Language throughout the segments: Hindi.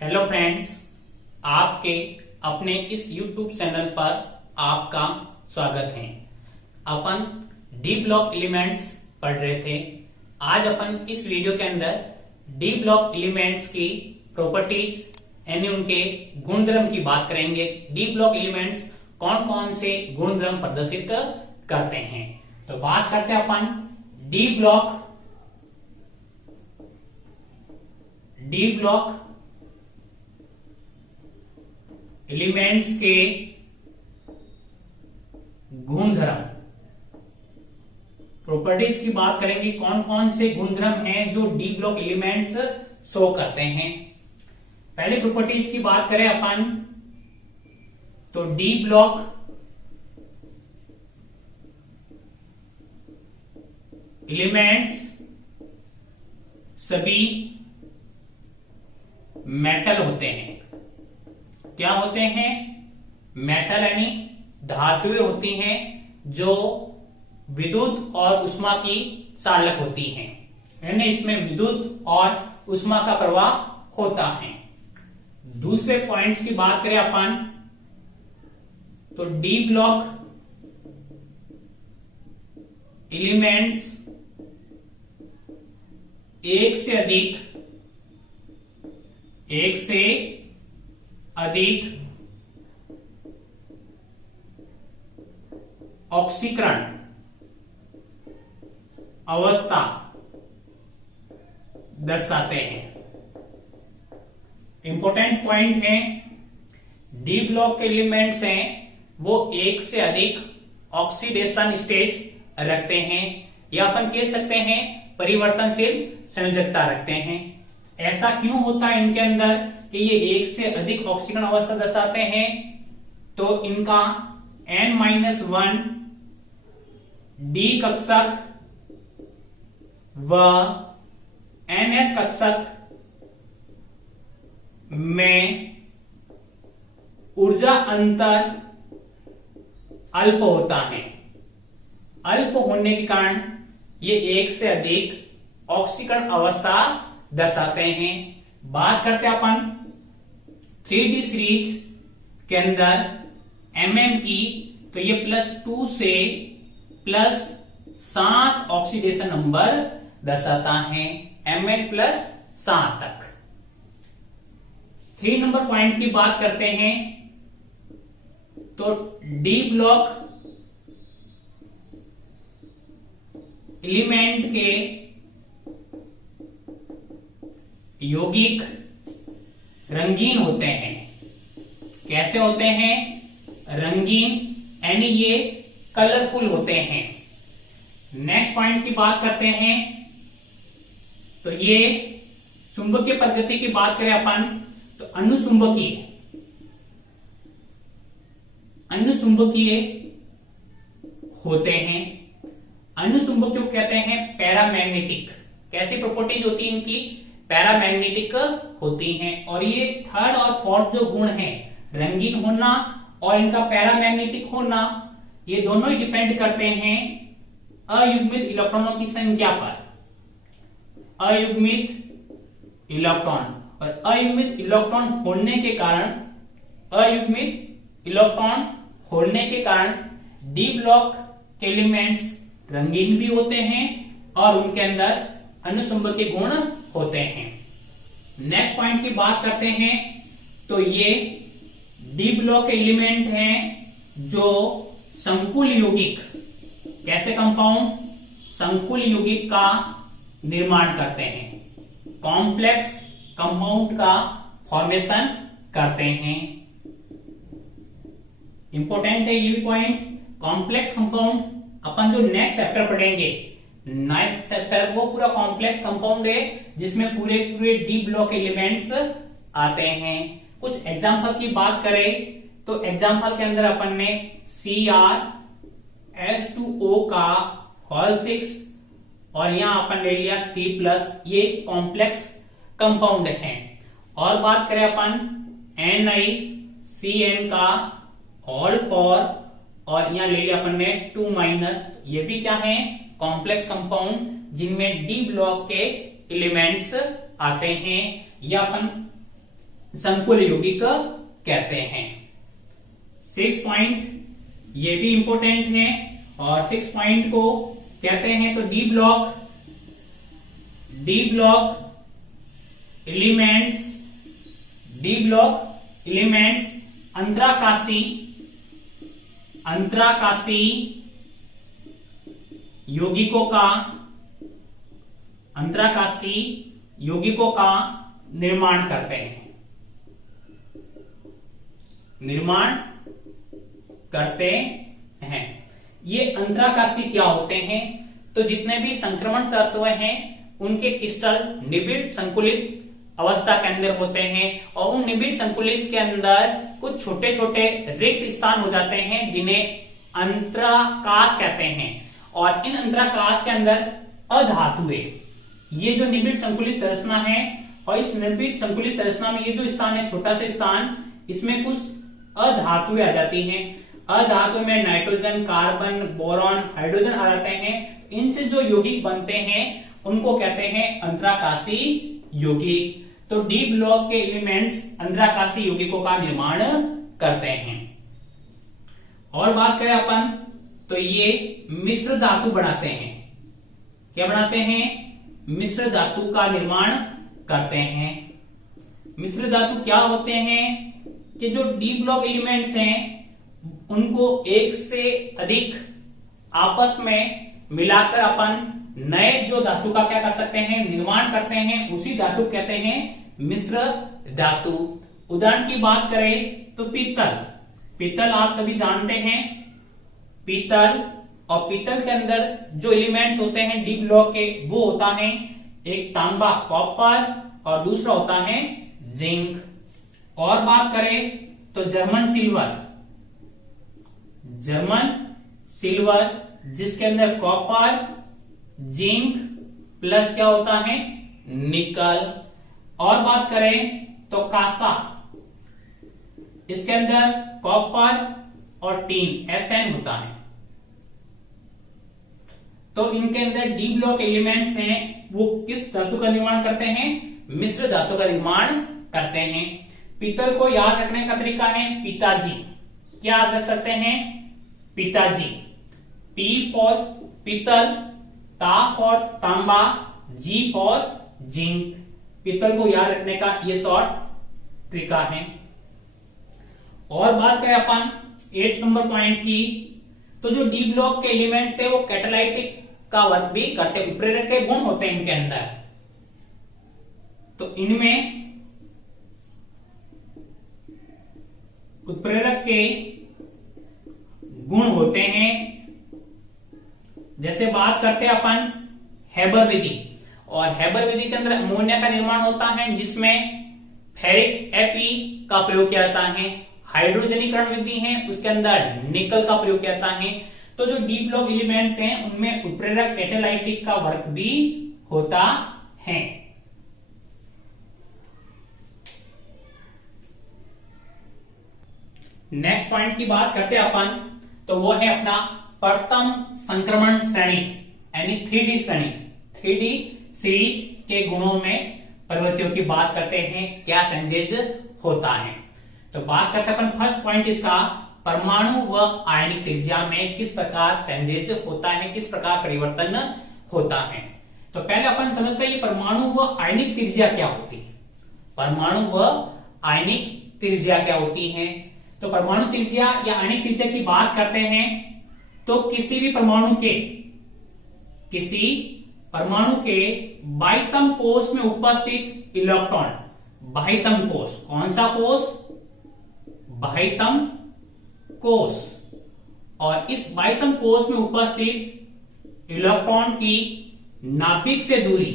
हेलो फ्रेंड्स, आपके अपने इस YouTube चैनल पर आपका स्वागत है। अपन डी ब्लॉक एलिमेंट्स पढ़ रहे थे। आज अपन इस वीडियो के अंदर डी ब्लॉक एलिमेंट्स की प्रॉपर्टीज यानी उनके गुणधर्म की बात करेंगे। डी ब्लॉक एलिमेंट्स कौन कौन से गुणधर्म प्रदर्शित करते हैं, तो बात करते हैं अपन डी ब्लॉक एलिमेंट्स के गुणधर्म प्रॉपर्टीज की बात करेंगे। कौन कौन से गुणधर्म हैं जो डी ब्लॉक एलिमेंट्स शो करते हैं। पहले प्रॉपर्टीज की बात करें अपन तो डी ब्लॉक एलिमेंट्स सभी मेटल होते हैं। क्या होते हैं? मेटल यानी धातुएं होती हैं जो विद्युत और उष्मा की चालक होती हैं, यानी इसमें विद्युत और उष्मा का प्रवाह होता है। दूसरे पॉइंट्स की बात करें अपन तो डी ब्लॉक एलिमेंट्स एक से अधिक ऑक्सीकरण अवस्था दर्शाते हैं। इंपॉर्टेंट पॉइंट है, डी ब्लॉक एलिमेंट्स हैं वो एक से अधिक ऑक्सीडेशन स्टेज रखते हैं, या अपन कह सकते हैं परिवर्तनशील संयोजकता रखते हैं। ऐसा क्यों होता है इनके अंदर कि ये एक से अधिक ऑक्सीकरण अवस्था दर्शाते हैं? तो इनका N-1 डी कक्षक व NS कक्षक में ऊर्जा अंतर अल्प होता है। अल्प होने के कारण ये एक से अधिक ऑक्सीकरण अवस्था दर्शाते हैं। बात करते हैं अपन 3D सीरीज के अंदर mm की, तो ये +2 से +7 ऑक्सीडेशन नंबर दर्शाता है, Mn+7 तक। 3 नंबर पॉइंट की बात करते हैं तो डी ब्लॉक एलिमेंट के यौगिक रंगीन होते हैं। कैसे होते हैं? रंगीन यानी ये कलरफुल होते हैं। नेक्स्ट पॉइंट की बात करते हैं तो ये चुंबकीय प्रकृति की बात करें अपन तो अनुचुंबकीय होते हैं। अनुचुंबकीय कहते हैं पैरामैग्नेटिक। कैसी प्रॉपर्टीज होती है इनकी? पैरामैग्नेटिक होती हैं। और ये थर्ड और फोर्थ जो गुण है, रंगीन होना और इनका पैरामैग्नेटिक होना, ये दोनों ही डिपेंड करते हैं अयुग्मित इलेक्ट्रॉनों की संख्या पर। अयुग्मित इलेक्ट्रॉन और अयुग्मित इलेक्ट्रॉन होने के कारण डी ब्लॉक के एलिमेंट्स रंगीन भी होते हैं और उनके अंदर अनुचुंबकीय गुण होते हैं। नेक्स्ट पॉइंट की बात करते हैं तो ये डी ब्लॉक एलिमेंट हैं जो संकुल यौगिक, कैसे कंपाउंड? संकुल यौगिक का निर्माण करते हैं, कॉम्प्लेक्स कंपाउंड का फॉर्मेशन करते हैं। इंपॉर्टेंट है ये भी पॉइंट। कॉम्प्लेक्स कंपाउंड अपन जो नेक्स्ट चैप्टर पढ़ेंगे, 9th चैप्टर, वो पूरा कॉम्प्लेक्स कंपाउंड है जिसमें पूरे डी ब्लॉक एलिमेंट्स आते हैं। कुछ एग्जांपल की बात करें तो एग्जांपल के अंदर अपन ने CrH2O का होल 6 और यहां अपन ले लिया 3+, ये कॉम्प्लेक्स कंपाउंड है। और बात करें अपन NiCN का होल 4 और यहां ले लिया अपन ने 2-, ये भी क्या है? कॉम्प्लेक्स कंपाउंड जिनमें डी ब्लॉक के एलिमेंट्स आते हैं, या अपन संकुल यौगिक कहते हैं। 6 पॉइंट ये भी इंपॉर्टेंट है और 6 पॉइंट को कहते हैं तो डी ब्लॉक एलिमेंट्स अंतराकाशी यौगिकों का निर्माण करते हैं। ये अंतराकाशी क्या होते हैं? तो जितने भी संक्रमण तत्व हैं उनके क्रिस्टल निबिड़ संकुलित अवस्था के अंदर होते हैं और उन निबिड़ संकुलित के अंदर कुछ छोटे छोटे रिक्त स्थान हो जाते हैं जिन्हें अंतराकाश कहते हैं। और इन अंतराकाश के अंदर अधातुएं, ये जो निबिड़ संकुलित संरचना है और इस निबिड़ संकुलित संरचना में ये जो स्थान है, छोटा सा स्थान, इसमें कुछ अधातुएं आ जाती हैं। अधातु में नाइट्रोजन, कार्बन, बोरॉन, हाइड्रोजन आ जाते हैं। इनसे जो यौगिक बनते हैं उनको कहते हैं अंतराकाशी यौगिक। तो डी ब्लॉक के एलिमेंट्स अंतराकाशी यौगिकों का निर्माण करते हैं। और बात करें अपन तो ये मिश्र धातु बनाते हैं। क्या बनाते हैं? मिश्र धातु का निर्माण करते हैं। मिश्र धातु क्या होते हैं कि जो डी ब्लॉक एलिमेंट्स हैं उनको एक से अधिक आपस में मिलाकर अपन नए जो धातु का क्या कर सकते हैं, निर्माण करते हैं। उसी धातु कहते हैं मिश्र धातु। उदाहरण की बात करें तो पीतल आप सभी जानते हैं। पीतल और पीतल के अंदर जो एलिमेंट्स होते हैं डी ब्लॉक के, वो होता है एक तांबा कॉपर और दूसरा होता है जिंक। और बात करें तो जर्मन सिल्वर जिसके अंदर कॉपर, जिंक प्लस क्या होता है, निकल। और बात करें तो कांसा, इसके अंदर कॉपर और टीन Sn होता है। तो इनके अंदर डी ब्लॉक एलिमेंट्स हैं वो किस धातु का निर्माण करते हैं? मिश्र धातु का निर्माण करते हैं। पीतल को याद रखने का तरीका है पिताजी। क्या याद रख सकते हैं? पिताजी। पी फॉर पीतल, ता फॉर तांबा, जी फॉर जिंक। पीतल को याद रखने का ये शॉर्ट तरीका है। और बात करें अपन 8 नंबर पॉइंट की, तो जो डी ब्लॉक के एलिमेंट्स है वो कैटालाइटिक का वर्क भी करते हैं। उत्प्रेरक के गुण होते हैं इनके अंदर। तो इनमें उत्प्रेरक के गुण होते हैं। जैसे बात करते हैं अपन हेबर विधि, और हेबर विधि के अंदर अमोनिया का निर्माण होता है जिसमें फेरिक Fe का प्रयोग किया जाता है। हाइड्रोजनीकरण विधि है, उसके अंदर निकल का प्रयोग किया जाता है। तो जो डी ब्लॉक एलिमेंट्स हैं उनमें उत्प्रेरक कैटालाइटिक का वर्क भी होता है। नेक्स्ट पॉइंट की बात करते हैं अपन, तो वो है अपना प्रथम संक्रमण श्रेणी यानी 3D श्रेणी। 3D सीरीज के गुणों में परिवर्तियों की बात करते हैं, क्या चेंजेज होता है। तो बात करते हैं अपन फर्स्ट पॉइंट इसका, परमाणु व आयनिक त्रिज्या में किस प्रकार चेंजेज होता है, किस प्रकार परिवर्तन होता है। तो पहले अपन समझते हैं ये परमाणु व आयनिक त्रिज्या क्या होती है। परमाणु व आयनिक त्रिज्या क्या होती है? तो परमाणु त्रिज्या या आयनिक त्रिज्या की बात करते हैं तो किसी परमाणु के बाह्यतम कोष में उपस्थित इलेक्ट्रॉन, बाह्यतम कोष, कौन सा कोष? बाह्यतम कोष। और इस बाह्यतम कोष में उपस्थित इलेक्ट्रॉन की नाभिक से दूरी,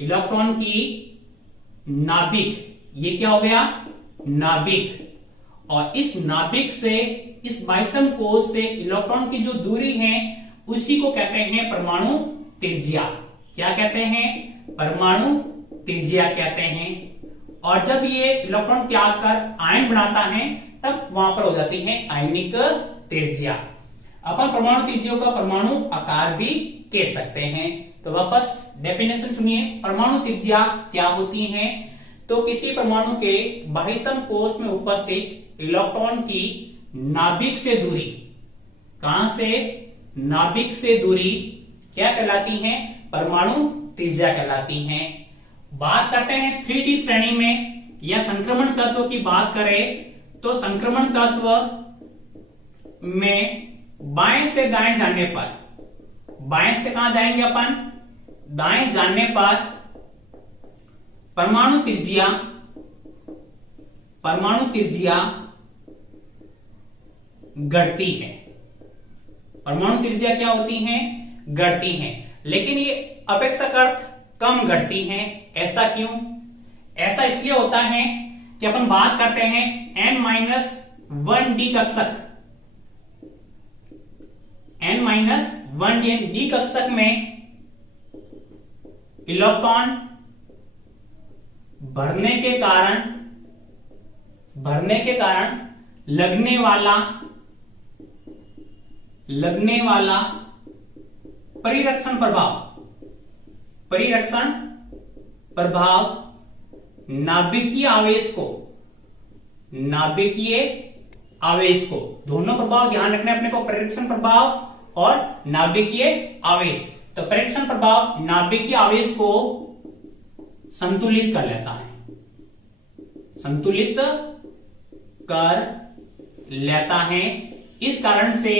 इलेक्ट्रॉन की नाभिक, ये क्या हो गया? नाभिक। और इस नाभिक से, इस बाह्यतम कोष से इलेक्ट्रॉन की जो दूरी है उसी को कहते हैं परमाणु त्रिज्या। क्या कहते हैं? परमाणु त्रिज्या कहते हैं। और जब ये इलेक्ट्रॉन त्याग कर आयन बनाता है तब वहां पर हो जाती है आयनिक त्रिज्या। अपन परमाणु त्रिज्या का परमाणु आकार भी कह सकते हैं। तो वापस डेफिनेशन सुनिए, परमाणु त्रिज्या क्या होती है? तो किसी परमाणु के बाह्यतम कोष में उपस्थित इलेक्ट्रॉन की नाभिक से दूरी, कहां से, नाभिक से दूरी क्या कहलाती है, परमाणु त्रिज्या कहलाती है। बात करते हैं 3D श्रेणी में या संक्रमण तत्व की बात करें तो संक्रमण तत्व में बाएं से दाएं जाने पर, बाएं से कहां जाएंगे अपन, दाएं जाने पर परमाणु त्रिज्या घटती है। परमाणु त्रिज्या क्या होती है, घटती है, लेकिन ये अपेक्षाकृत कम घटती हैं। ऐसा क्यों, ऐसा इसलिए होता है कि अपन बात करते हैं N-1D कक्षक, N-1D कक्षक में इलेक्ट्रॉन भरने के कारण लगने वाला परिरक्षण प्रभाव नाभिकीय आवेश को, दोनों प्रभाव ध्यान रखने अपने को, परिरक्षण प्रभाव और नाभिकीय आवेश। तो परिरक्षण प्रभाव नाभिकीय आवेश को संतुलित कर लेता है, संतुलित कर लेता है। इस कारण से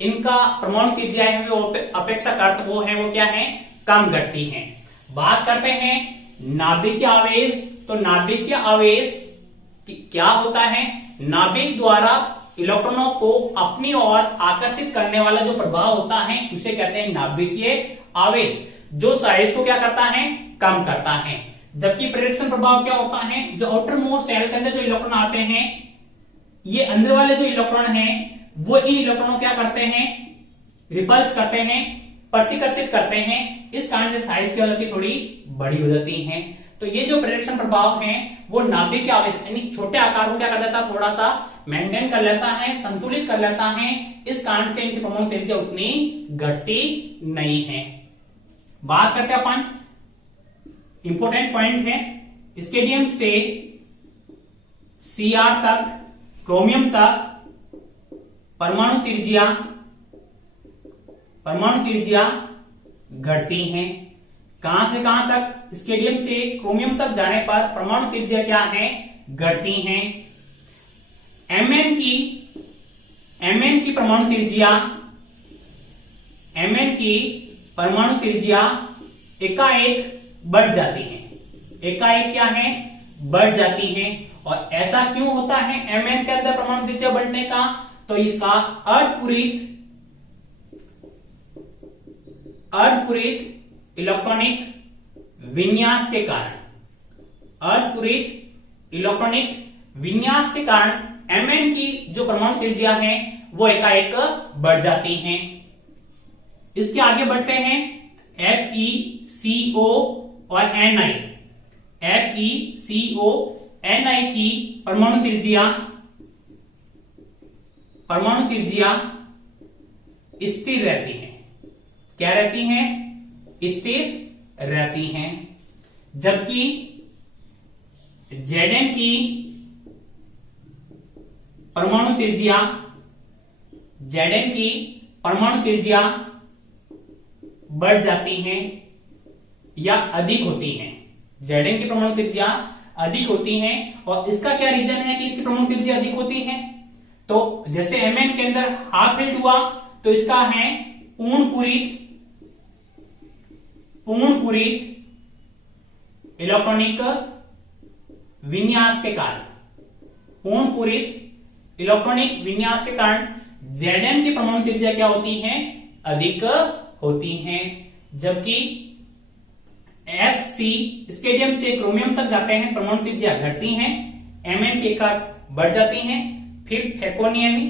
इनका परमाणु त्रिज्या है वो अपेक्षाकृत वो क्या है, कम घटती है। बात करते हैं नाभिकीय आवेश, तो नाभिकीय आवेश क्या होता है, नाभिक द्वारा इलेक्ट्रॉनों को अपनी ओर आकर्षित करने वाला जो प्रभाव होता है उसे कहते हैं नाभिकीय आवेश, जो साइज को क्या करता है, कम करता है। जबकि परिरक्षण प्रभाव क्या होता है, जो आउटर मोस्ट शेल के अंदर जो इलेक्ट्रॉन आते हैं, ये अंदर वाले जो इलेक्ट्रॉन हैं वो इन इलेक्ट्रॉनों क्या करते हैं, रिपल्स करते हैं, प्रतिकर्षित करते हैं। इस कारण से साइज क्या होती है, थोड़ी बड़ी हो जाती है। तो ये जो परिरक्षण प्रभाव है वो नाभिकीय आवेश यानी छोटे आकार को क्या कर देता है, थोड़ा सा मेंटेन कर लेता है, संतुलित कर लेता है। इस कारण से इनकी परमाणु त्रिज्या उतनी घटती नहीं है। बात करते हैं अपन, इंपॉर्टेंट पॉइंट है, स्केडियम से Cr तक, क्रोमियम तक परमाणु त्रिज्या घटती हैं। कहां से कहां तक, स्केडियम से क्रोमियम तक जाने पर परमाणु त्रिज्या क्या है, घटती हैं। Mn की परमाणु त्रिज्या एकाएक बढ़ जाती है, एकाएक क्या है, बढ़ जाती है। और ऐसा क्यों होता है Mn के अंदर परमाणु त्रिज्या बढ़ने का, तो इसका अर्धपूरित इलेक्ट्रॉनिक विन्यास के कारण Mn की जो परमाणु त्रिज्या है वो एकाएक बढ़ जाती हैं। इसके आगे बढ़ते हैं FeCO और Ni। FeCO Ni की परमाणु त्रिज्या स्थिर रहती है। क्या रहती हैं, स्थिर रहती हैं। जबकि Zn की परमाणु त्रिज्या बढ़ जाती हैं या अधिक होती हैं। Zn की परमाणु त्रिज्या अधिक होती हैं। और इसका क्या रीजन है कि इसकी परमाणु त्रिज्या अधिक होती है, तो जैसे Mn के अंदर हाफ फिल्ड हुआ तो इसका है पूर्ण पूरित इलेक्ट्रॉनिक विन्यास के कारण, Zn की परमाणु त्रिज्या क्या होती है, अधिक होती हैं। जबकि Sc स्केडियम से क्रोमियम तक जाते हैं, परमाणु त्रिज्या घटती हैं, Mn की एकाएक बढ़ जाती हैं। फिर फेकोनियमी,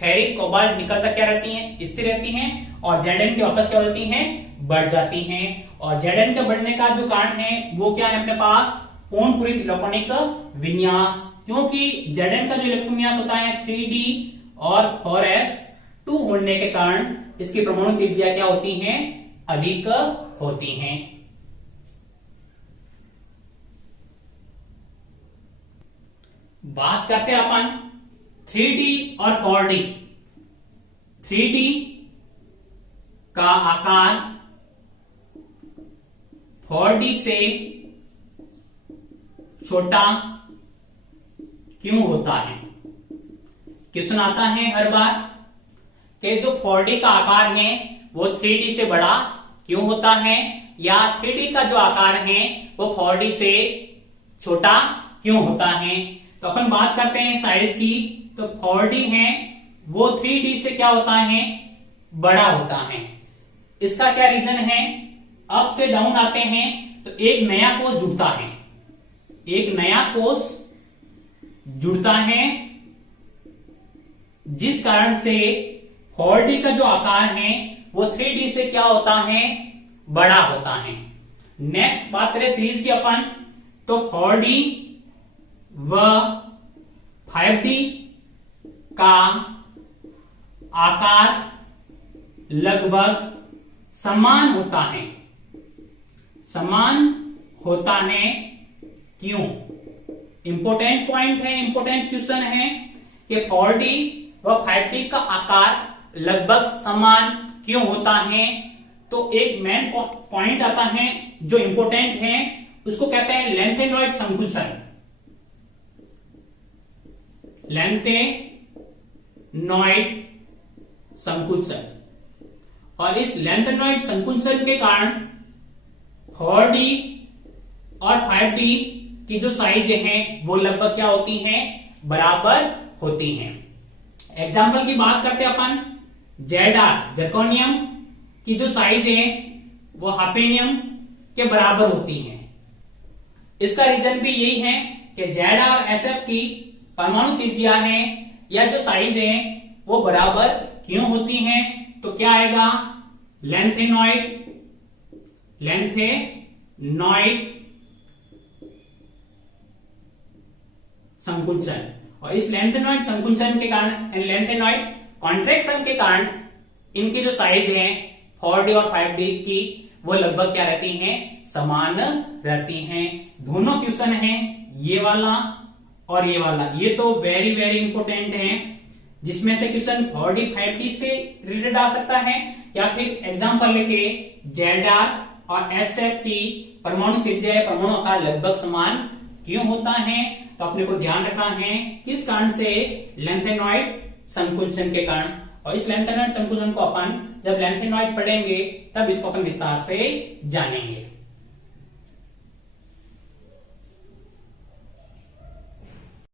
फेरिक, कोबाल्ट, निकल तक क्या रहती हैं, स्थिर रहती हैं। और Zn की वापस क्या होती हैं, बढ़ जाती हैं। और Zn के बढ़ने का जो कारण है वो क्या है अपने पास, पूर्ण पूरित इलेक्ट्रॉनिक विन्यास। क्योंकि Zn का जो इलेक्ट्रॉन विन्यास होता है 3D और 4s2 होने के कारण इसकी परमाणु त्रिज्या क्या होती हैं, अधिक होती हैं। बात करते हैं अपन 3D और 4D। 3D का आकार 4D से छोटा क्यों होता है? क्वेश्चन आता है हर बार कि जो 4D का आकार है वो 3D से बड़ा क्यों होता है, या 3D का जो आकार है वो 4D से छोटा क्यों होता है। तो अपन बात करते हैं साइज की। तो 4D है वो 3D से क्या होता है, बड़ा होता है। इसका क्या रीजन है? अप से डाउन आते हैं तो एक नया कोष जुड़ता है, एक नया कोष जुड़ता है, जिस कारण से 4D का जो आकार है वो 3D से क्या होता है, बड़ा होता है। नेक्स्ट बात करें सीरीज की अपन, तो 4D व 5D का आकार लगभग समान होता है। समान होता है क्यों? इंपॉर्टेंट पॉइंट है, इंपॉर्टेंट क्वेश्चन है कि 4D व 5D का आकार लगभग समान क्यों होता है। तो एक मेन पॉइंट आता है जो इंपॉर्टेंट है, उसको कहते हैं लेंथेनॉइड संकुचन। लेंथेनॉइड संकुचन। और इस लेंथेनॉइड संकुचन के कारण 4D और 5D की जो साइज है वो लगभग क्या होती हैं, बराबर होती हैं। एग्जाम्पल की बात करते हैं अपन, जेडआर जर्कोनियम की जो साइज है वो हाफेनियम के बराबर होती है। इसका रीजन भी यही है कि ZrSF की परमाणु त्रिज्या है या जो साइज है वो बराबर क्यों होती हैं। तो क्या आएगा, लेंथेनॉइड संकुचन। और इस लेंथेनॉइड संकुचन के कारण, लेंथेनॉइड कॉन्ट्रैक्शन के कारण इनकी जो साइज है 4D और 5D की वो लगभग क्या रहती हैं, समान रहती हैं। दोनों क्वेश्चन हैं, ये वाला और ये वाला, ये तो वेरी वेरी इंपॉर्टेंट है, जिसमें से क्वेश्चन 4D 5D से रिलेटेड आ सकता है, या फिर एग्जांपल लेके ZR और HF की परमाणु त्रिज्या या परमाणु आकार लगभग समान क्यों होता है। तो अपने को ध्यान रखना है किस कारण से, लेंथेनॉइड संकुचन के कारण। और इस लेंथेनॉइड संकुचन को अपन जब लेंथेनॉइड पढ़ेंगे तब इसको अपन विस्तार से जानेंगे।